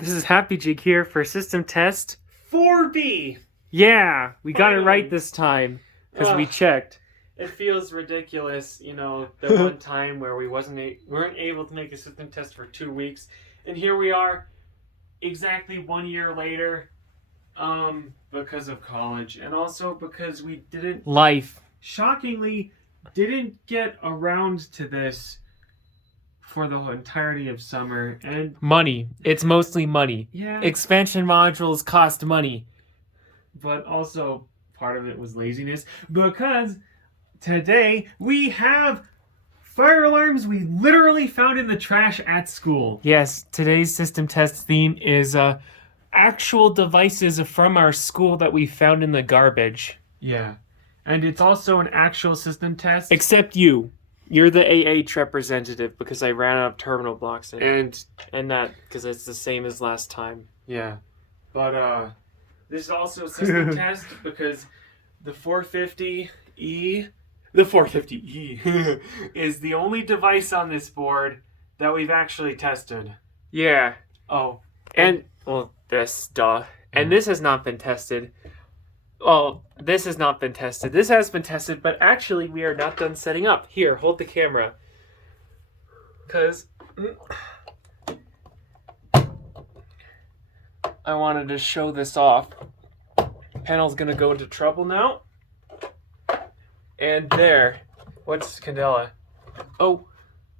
this is Happy Jig here for system test 4B. Yeah, we got it Finally. right this time because we checked. It feels ridiculous, you know, the one time where we weren't able to make a system test for 2 weeks, and here we are, exactly 1 year later, because of college, and also because we shockingly didn't get around to this for the entirety of summer, and Money. It's mostly money. yeah, Expansion modules cost money. but also part of it was laziness, because today we have fire alarms we literally found in the trash at school. Yes, today's system test theme is actual devices from our school that we found in the garbage. Yeah, and it's also an actual system test. Except you. You're the AH representative because I ran out of terminal blocks and that because it's the same as last time. yeah, but this is also a system test because the 450E is the only device on this board that we've actually tested. Yeah. Oh, And this and this has not been tested. Oh, this has not been tested. This has been tested, but actually we are not done setting up. Here, hold the camera. Because I wanted to show this off. Panel's gonna go into trouble now. And there. What's Candela? Oh,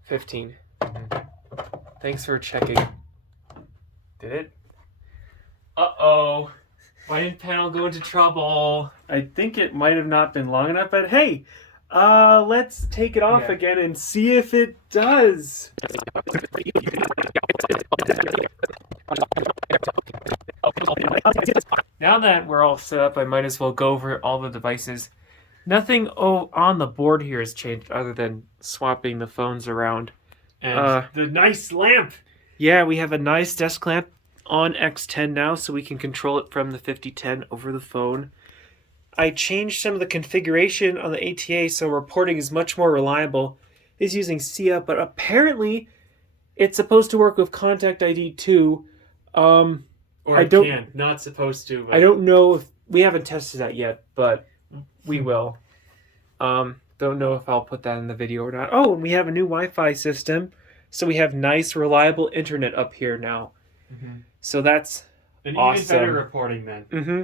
15. Thanks for checking. Did it? Uh-oh. Why didn't panel go into trouble? I think it might have not been long enough, but hey, let's take it off again and see if it does. Now that we're all set up, I might as well go over all the devices. Nothing on the board here has changed other than swapping the phones around. And the nice lamp. Yeah, we have a nice desk lamp on X10 now, so we can control it from the 5010 over the phone. I changed some of the configuration on the ATA so reporting is much more reliable. It's using SIA, but apparently it's supposed to work with Contact ID too. Not supposed to. But I don't know if we haven't tested that yet, but we will. Don't know if I'll put that in the video or not. Oh, and we have a new Wi-Fi system, so we have nice, reliable internet up here now. Mm-hmm. So that's an awesome. Even better reporting then. Mm-hmm.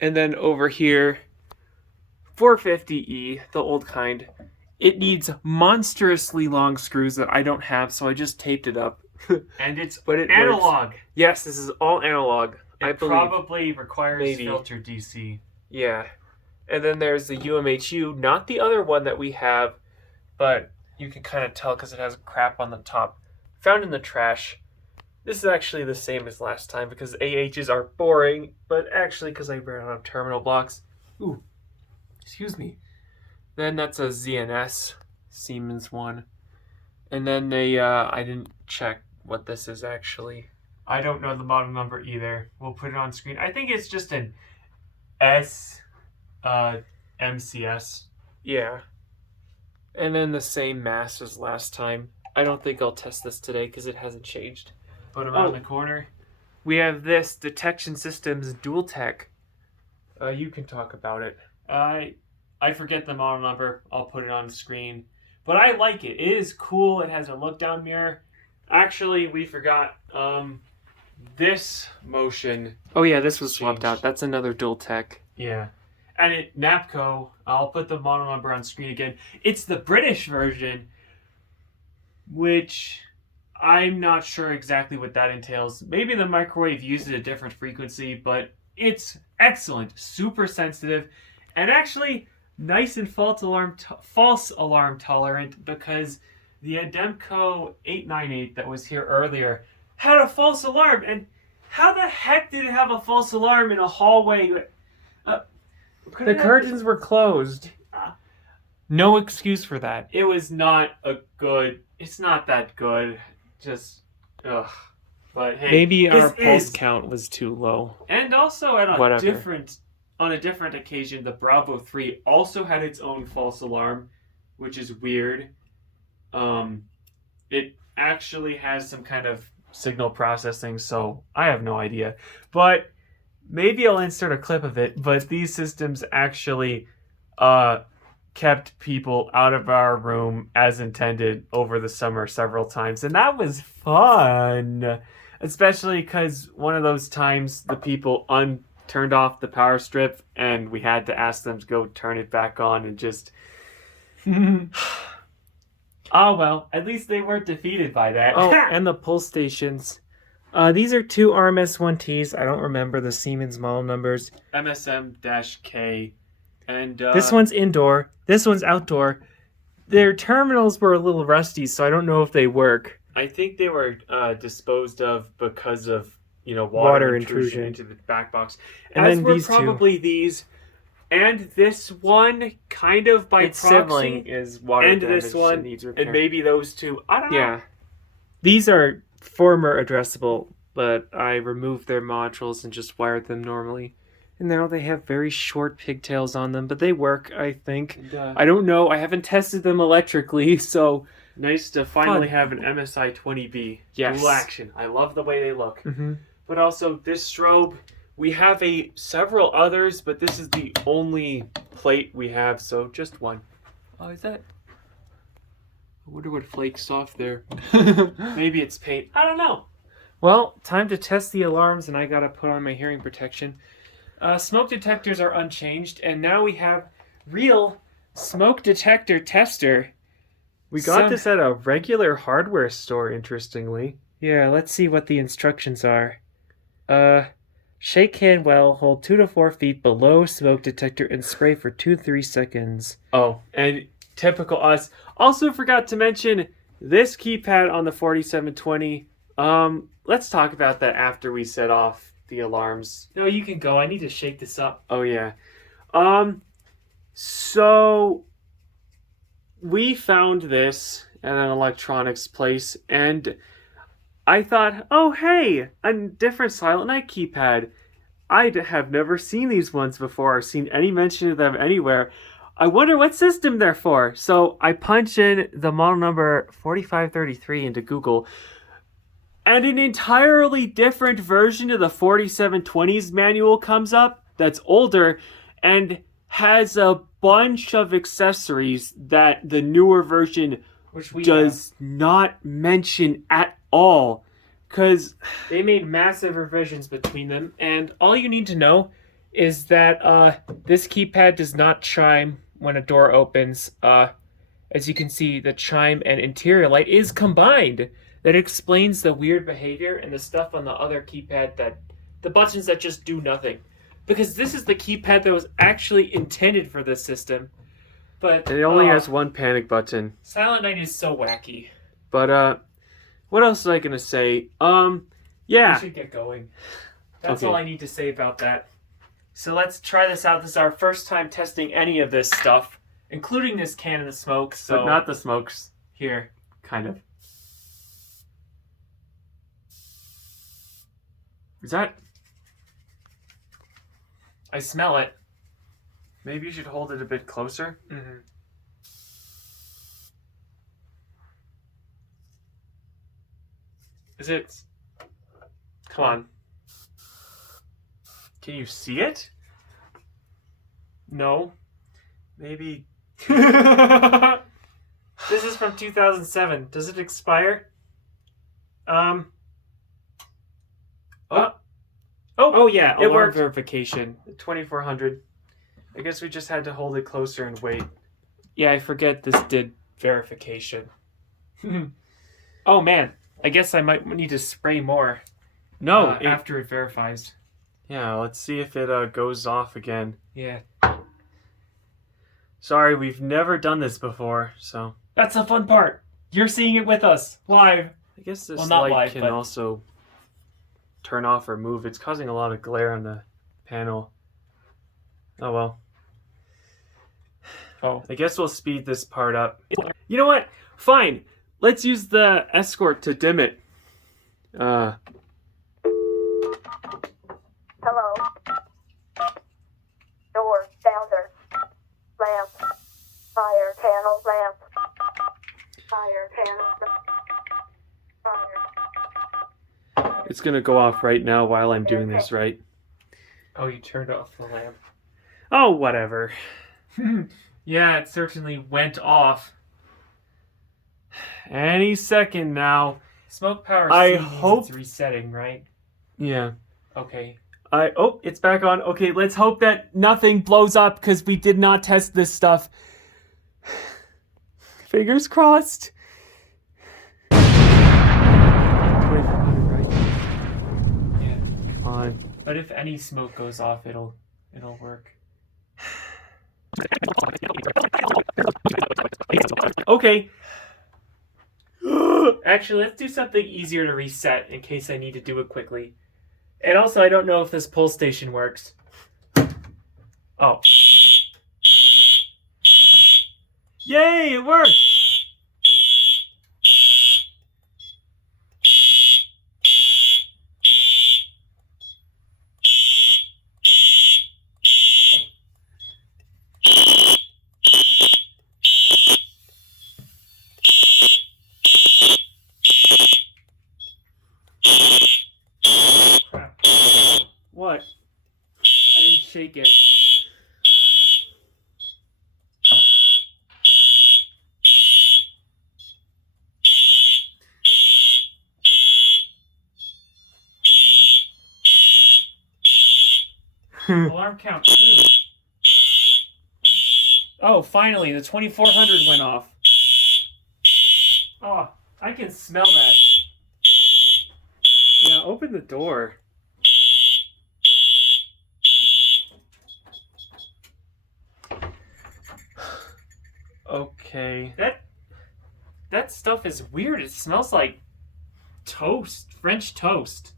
And then over here, 450E, the old kind. It needs monstrously long screws that I don't have, so I just taped it up. And it's it analog. Works. Yes, this is all analog. I believe. Probably requires filter DC. Yeah. And then there's the UMHU, not the other one that we have, but you can kind of tell because it has crap on the top. Found in the trash. This is actually the same as last time because AHs are boring, but actually because I ran out of terminal blocks. Ooh, excuse me. Then that's a ZNS Siemens one. And then I didn't check what this is actually. I don't know the model number either. We'll put it on screen. I think it's just an MCS. Yeah. And then the same mass as last time. I don't think I'll test this today because it hasn't changed. But around the corner, we have this Detection Systems Dual Tech. You can talk about it. I forget the model number. I'll put it on the screen. But I like it. It is cool. It has a look-down mirror. Actually, we forgot this motion. Oh yeah, this was swapped out. That's another Dual Tech. Yeah. And NAPCO, I'll put the model number on screen again. It's the British version, which I'm not sure exactly what that entails. Maybe the microwave uses a different frequency, but it's excellent, super sensitive, and actually nice and false alarm tolerant because the Ademco 898 that was here earlier had a false alarm. And how the heck did it have a false alarm in a hallway? The curtains were closed. No excuse for that. It was not it's not that good. Just, ugh. But hey, maybe our pulse count was too low. And also on a different occasion, the Bravo 3 also had its own false alarm, which is weird. It actually has some kind of signal processing, so I have no idea. But maybe I'll insert a clip of it. But these systems actually kept people out of our room as intended over the summer several times, and that was fun. Especially because one of those times the people turned off the power strip, and we had to ask them to go turn it back on, and just. Oh well, at least they weren't defeated by that. Oh, and the pull stations. These are two RMS1Ts. I don't remember the Siemens model numbers. MSM-K. And this one's indoor. This one's outdoor. Their terminals were a little rusty, so I don't know if they work. I think they were disposed of because of water intrusion into the back box. And as then were these probably these. And this one, kind of by its proxy, sibling is water and damage this one, and needs repair. and maybe those two. I don't know. Yeah. These are former addressable, but I removed their modules and just wired them normally. And now they have very short pigtails on them, but they work, I think. And, I don't know. I haven't tested them electrically, so... Nice to finally have an MSI 20B. Yes. Dual action. I love the way they look. Mm-hmm. But also, this strobe, we have several others, but this is the only plate we have, so just one. Oh, is that... I wonder what flakes off there. Maybe it's paint. I don't know. Well, time to test the alarms, and I gotta put on my hearing protection. Smoke detectors are unchanged, and now we have real smoke detector tester. We got this at a regular hardware store, interestingly. Yeah, let's see what the instructions are. Shake hand well, hold 2 to 4 feet below smoke detector and spray for 2-3 seconds. Oh, and typical us. Also forgot to mention this keypad on the 4720. Let's talk about that after we set off the alarms. No, you can go. I need to shake this up. Oh, yeah. So we found this at an electronics place, and I thought, oh, hey, a different Silent Night keypad. I have never seen these ones before or seen any mention of them anywhere. I wonder what system they're for. So I punch in the model number 4533 into Google, and an entirely different version of the 4720's manual comes up that's older and has a bunch of accessories that the newer version does not mention at all. Because they made massive revisions between them, and all you need to know is that this keypad does not chime when a door opens. As you can see, the chime and interior light is combined. That explains the weird behavior and the stuff on the other keypad, that the buttons that just do nothing. Because this is the keypad that was actually intended for this system. But it only has one panic button. Silent Night is so wacky. But what else was I gonna say? Yeah. We should get going. That's all I need to say about that. So let's try this out. This is our first time testing any of this stuff, including this can of the smoke. So but not the smokes. Here. Kind of. Is that... I smell it. Maybe you should hold it a bit closer. Mm-hmm. Is it... Come on. Can you see it? No. Maybe... This is from 2007. Does it expire? Oh yeah, it alarm worked. verification. 2400. I guess we just had to hold it closer and wait. Yeah, I forget this did verification. Oh man, I guess I might need to spray more. No, after it verifies. Yeah, let's see if it goes off again. Yeah. Sorry, we've never done this before, so... That's the fun part. You're seeing it with us, live. I guess this not light live, can but... also turn off or move. It's causing a lot of glare on the panel. Oh well. Oh. I guess we'll speed this part up. You know what? Fine. Let's use the escort to dim it. Hello. Door, sounder, lamp, fire panel, lamp, fire panel, fire. It's gonna go off right now while I'm doing this, right? Oh, you turned off the lamp. Oh, whatever. Yeah, it certainly went off. Any second now. Smoke power I C means hope- it's resetting, right? Yeah. Okay. It's back on. Okay, let's hope that nothing blows up because we did not test this stuff. Fingers crossed. 2400, right? Yeah. Come on. But if any smoke goes off, it'll work. Okay. Actually, let's do something easier to reset in case I need to do it quickly. And also, I don't know if this pull station works. Oh. Yay, it worked. Crap. What? I didn't shake it. Alarm count 2. Oh, finally, the 2400 went off. Oh, I can smell that. Yeah, open the door. Okay. That stuff is weird. It smells like toast, French toast.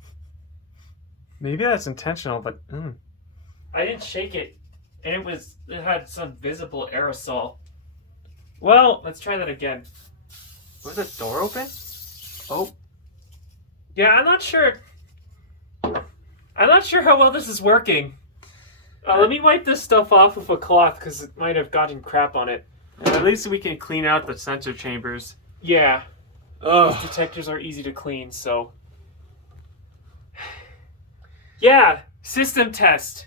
Maybe that's intentional, but I didn't shake it, and it had some visible aerosol. well, Let's try that again. was the door open? Oh, Yeah, I'm not sure. I'm not sure how well this is working. Let me wipe this stuff off with a cloth because it might have gotten crap on it. at least we can clean out the sensor chambers. Yeah, Ugh. detectors are easy to clean, so. Yeah, system test.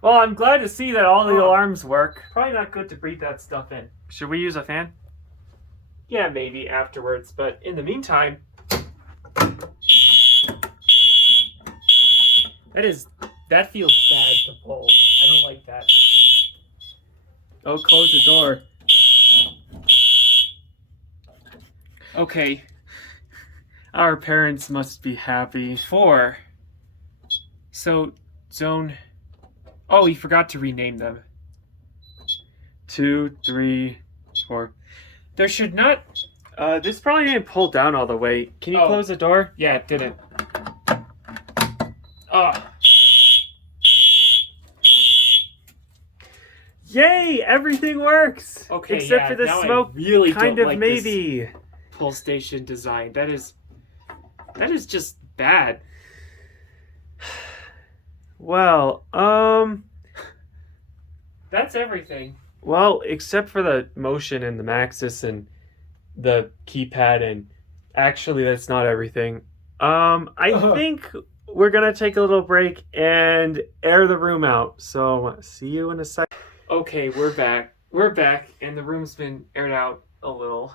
Well, I'm glad to see that all the Oh. alarms work. Probably not good to breathe that stuff in. Should we use a fan? Yeah, maybe afterwards, but in the meantime. That feels bad to pull. I don't like that. Oh, close the door. Okay, Our parents must be happy. 4. So, zone. Oh, he forgot to rename them. 2, 3, 4. There should not. This probably didn't pull down all the way. Can you Oh. close the door? Yeah, it didn't. Oh, Yay! Everything works. okay. Except yeah, for the now smoke. I really Kind don't of like maybe. this pull station design. That is just bad. Well, That's everything. well, except for the motion and the Maxis and the keypad, and actually, that's not everything. I think we're gonna take a little break and air the room out. So, see you in a sec. Okay, we're back. We're back, and the room's been aired out a little.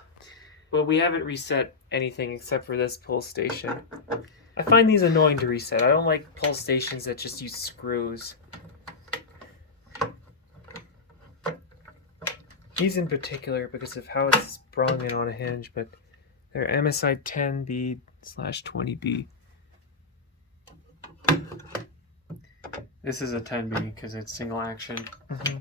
But we haven't reset anything except for this pull station. I find these annoying to reset. I don't like pull stations that just use screws. These in particular because of how it's sprung in on a hinge, but they're MSI 10B/20B. This is a 10B because it's single action. Mm-hmm.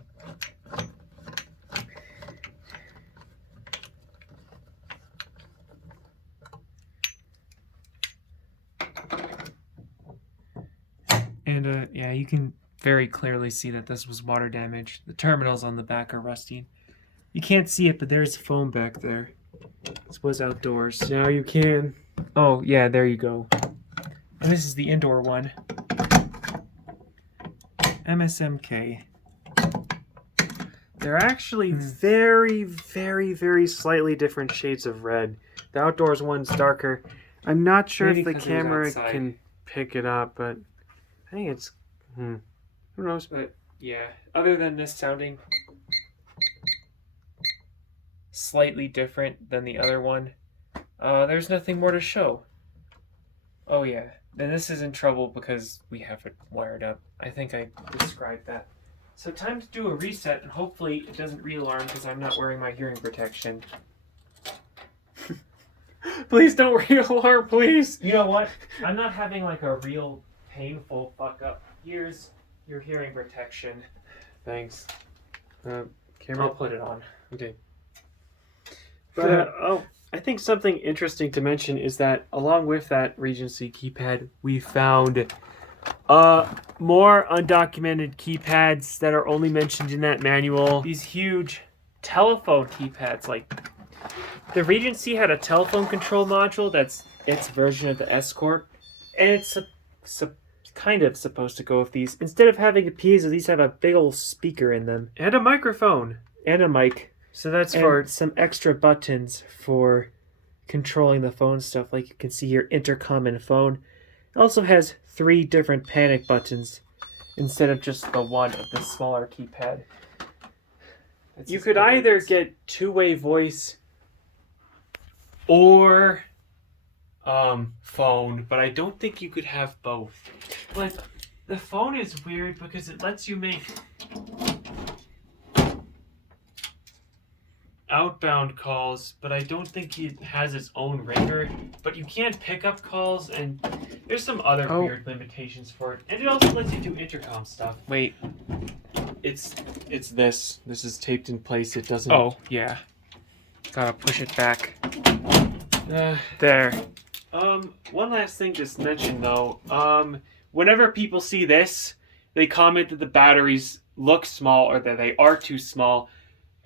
And yeah, you can very clearly see that this was water damage. The terminals on the back are rusting. You can't see it, but there's foam back there. This was outdoors. Now you can. Oh, yeah, there you go. And this is the indoor one. MSMK. They're actually very, very, very slightly different shades of red. The outdoors one's darker. I'm not sure Maybe if the 'cause it was camera outside. can pick it up, but I think it's. Who knows? But yeah, other than this sounding slightly different than the other one, there's nothing more to show. Oh yeah, then this is in trouble because we have it wired up. I think I described that. So time to do a reset, and hopefully it doesn't re-alarm because I'm not wearing my hearing protection. Please don't re-alarm, please. You know what? I'm not having like a real painful fuck up. Here's your hearing protection. Thanks. I'll Camera. put it on. Okay. But I think something interesting to mention is that along with that Regency keypad, we found more undocumented keypads that are only mentioned in that manual. These huge telephone keypads, like the Regency had a telephone control module that's its version of the Escort, and it's kind of supposed to go with these. Instead of having a piezo, these have a big old speaker in them And a microphone. and a mic. So that's And for some extra buttons for controlling the phone stuff, like you can see here, intercom and phone. It also has 3 different panic buttons instead of just the one of the smaller keypad. you could either get two-way voice or phone, but I don't think you could have both. But the phone is weird because it lets you make outbound calls, but I don't think it has its own ringer. But you can't pick up calls, and there's some other weird limitations for it. And it also lets you do intercom stuff. Wait. It's this. This is taped in place. It doesn't. Oh, yeah. Gotta push it back. There. One last thing to mention though. Whenever people see this, they comment that the batteries look small or that they are too small,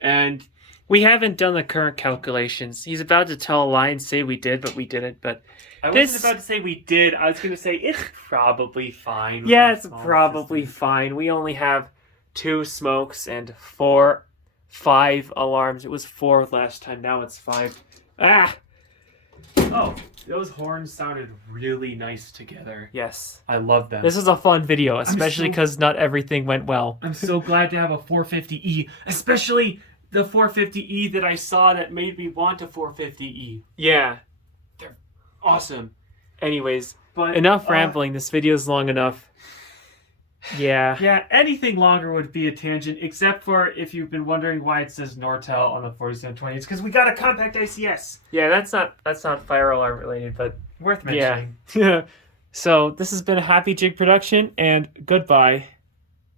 and We haven't done the current calculations. He's about to tell a lie and say we did, but we didn't. But I This- wasn't about to say we did. I was going to say it's probably fine. with yeah, how it's small probably this is. fine. We only have 2 smokes and 5 alarms. It was 4 last time. Now it's 5. Ah, Oh, those horns sounded really nice together. yes. I love them. This is a fun video, especially so- because not everything went well. I'm so glad to have a 450E, especially the 450E that I saw that made me want a 450E. Yeah. Awesome. Anyways, But enough rambling. This video's long enough. Yeah. Yeah, anything longer would be a tangent, except for if you've been wondering why it says Nortel on the 4720. It's because we got a compact ICS. Yeah, that's not fire alarm related, but Worth yeah. mentioning. So this has been a Happy Jig production, and goodbye.